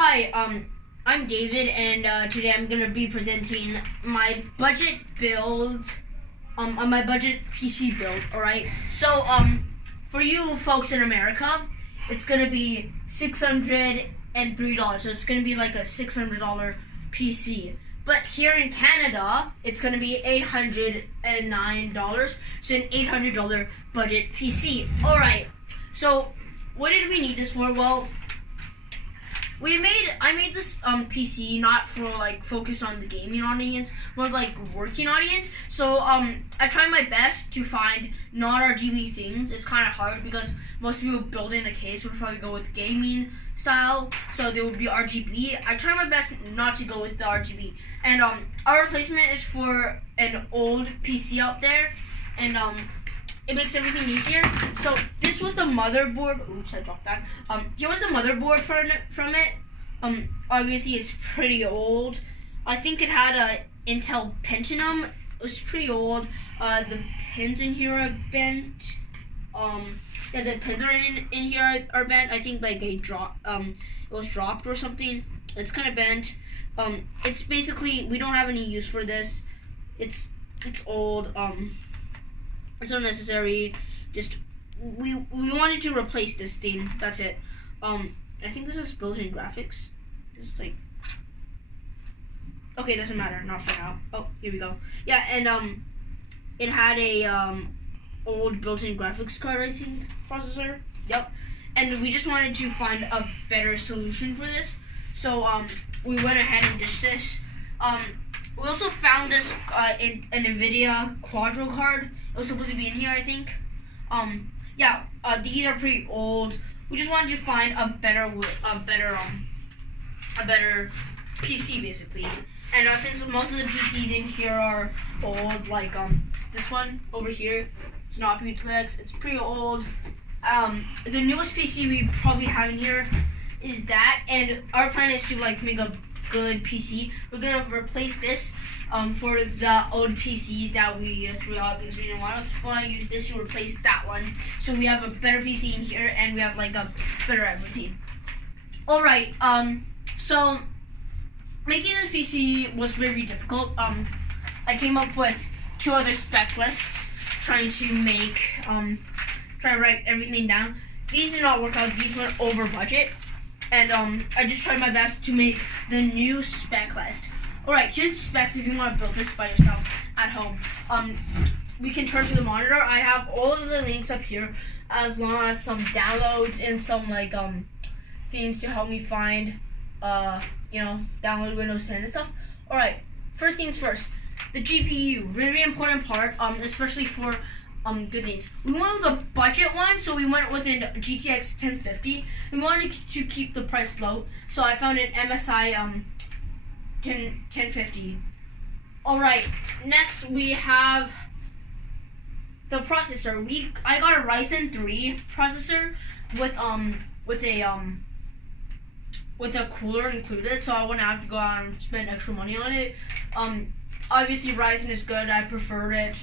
Hi, I'm David, and today I'm gonna be presenting my budget build, my budget PC build. All right. So, for you folks in America, it's gonna be $603. So it's gonna be like a $600 PC. But here in Canada, it's gonna be $809. So an $800 budget PC. All right. So, what did we need this for? Well, I made this PC not for like focus on the gaming audience, more like working audience. So I tried my best to find not RGB things. It's kind of hard because most people building a case would probably go with gaming style, so there would be RGB. I tried my best not to go with the RGB, and our replacement is for an old PC out there, and it makes everything easier. So this was the motherboard. Oops, I dropped that. Here was the motherboard from it. Obviously it's pretty old. I think it had a Intel Pentium. It was pretty old. The pins in here are bent. Yeah, the pins are in here are bent. I think like it was dropped or something. It's kind of bent. It's basically, we don't have any use for this. It's old. It's unnecessary. Just we wanted to replace this thing. That's it. I think this is built-in graphics. This is like, okay, doesn't matter. Not for now. Oh, here we go. Yeah, and it had a old built-in graphics card, I think, processor. Yep. And we just wanted to find a better solution for this. So we went ahead and did this. We also found this in an NVIDIA Quadro card. It was supposed to be in here, I think. Yeah, these are pretty old. We just wanted to find a better PC basically. And since most of the PCs in here are old, like this one over here, it's not Butlex. It's pretty old. The newest PC we probably have in here is that, and our plan is to like make a good PC. We're gonna replace this for the old PC that we threw out because we didn't want to use this to replace that one. So we have a better PC in here, and we have like a better everything. All right. So making this PC was very difficult. I came up with 2 other spec lists trying to write everything down. These did not work out. These went over budget. And I just tried my best to make the new spec list. Alright, here's the specs if you want to build this by yourself at home. We can turn to the monitor. I have all of the links up here, as long as some downloads and some like things to help me find download Windows 10 and stuff. Alright, first things first. The GPU, very important part, especially for good things. We went with a budget one, so we went with an GTX 1050. We wanted to keep the price low, so I found an MSI 1050. Alright, next we have the processor. I got a Ryzen 3 processor with a cooler included, so I wouldn't have to go out and spend extra money on it. Obviously Ryzen is good. I prefer it.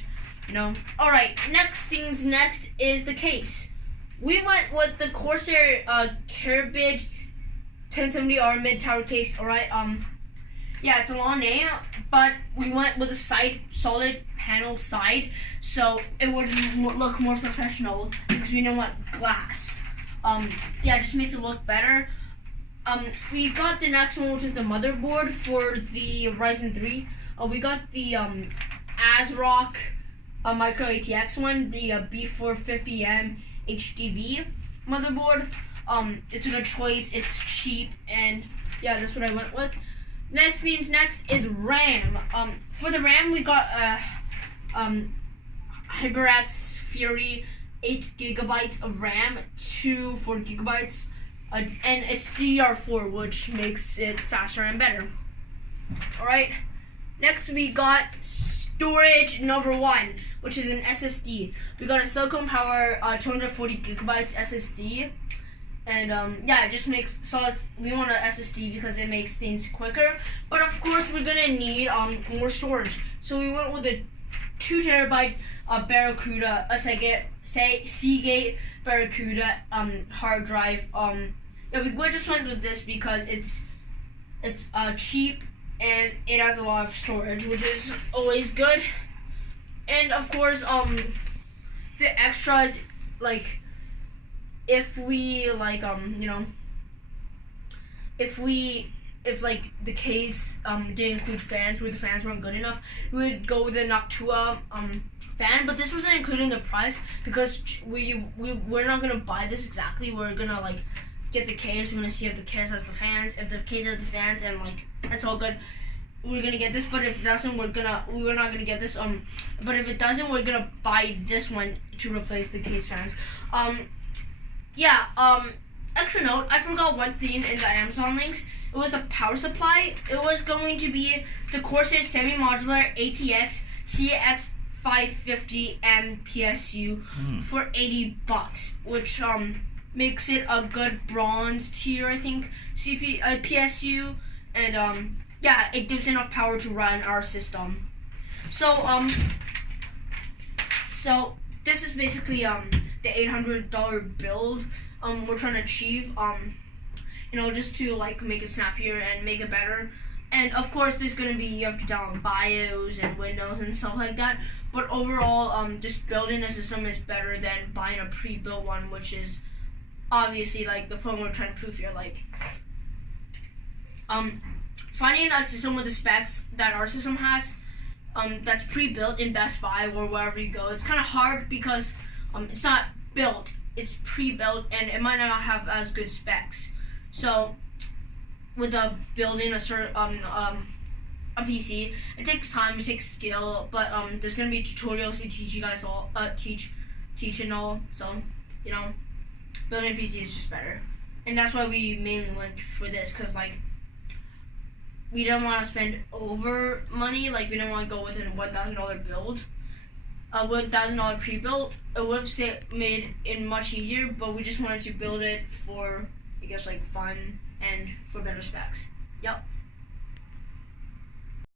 Alright, next is the case. We went with the Corsair Caribid 1070R mid-tower case. Alright, yeah, it's a long name, but we went with a solid panel side, so it would look more professional because we don't want glass. Yeah, it just makes it look better. We got the next one, which is the motherboard for the Ryzen 3. We got the ASRock Micro ATX one, the B450M HDV motherboard. It's a good choice. It's cheap, and yeah, that's what I went with. Next is RAM. For the RAM, we got HyperX Fury 8 GB of RAM, 2 4 GB, and it's DDR4, which makes it faster and better. All right. Next, we got storage number 1, which is an SSD. We got a Silicon Power 240 GB SSD, and yeah, it just makes we want an SSD because it makes things quicker. But of course, we're gonna need more storage, so we went with a 2 TB Barracuda, a Seagate Barracuda hard drive. Yeah, we just went with this because it's cheap and it has a lot of storage, which is always good. And of course, the extras, like if we like if like the case didn't include fans, where the fans weren't good enough, we would go with the Noctua fan. But this wasn't included in the price because we're not gonna buy this exactly. We're gonna like get the case. We're gonna see if the case has the fans. If the case has the fans and like it's all good, we're gonna get this. But if it doesn't, we're not gonna get this. But if it doesn't, we're gonna buy this one to replace the case fans. Extra note, I forgot one thing in the Amazon links. It was the power supply. It was going to be the Corsair Semi-Modular ATX CX550 and PSU for $80, which makes it a good bronze tier, I think, PSU, and it gives enough power to run our system. So this is basically the $800 build we're trying to achieve, just to like make it snappier and make it better. And of course there's gonna be, you have to download BIOS and Windows and stuff like that, but overall just building a system is better than buying a pre-built one, which is obviously like the point we're trying to prove here. Like finding a system with the specs that our system has, that's pre-built in Best Buy or wherever you go, it's kind of hard because it's not built, it's pre-built, and it might not have as good specs. So with building a certain a PC, it takes time, it takes skill, but there's gonna be tutorials to teach you guys all, teach and all. So building a PC is just better, and that's why we mainly went for this, because like we don't want to spend over money. Like we don't want to go with a $1,000 build. $1,000 pre-built, it would have made it much easier, but we just wanted to build it for, I guess, like fun and for better specs. Yep.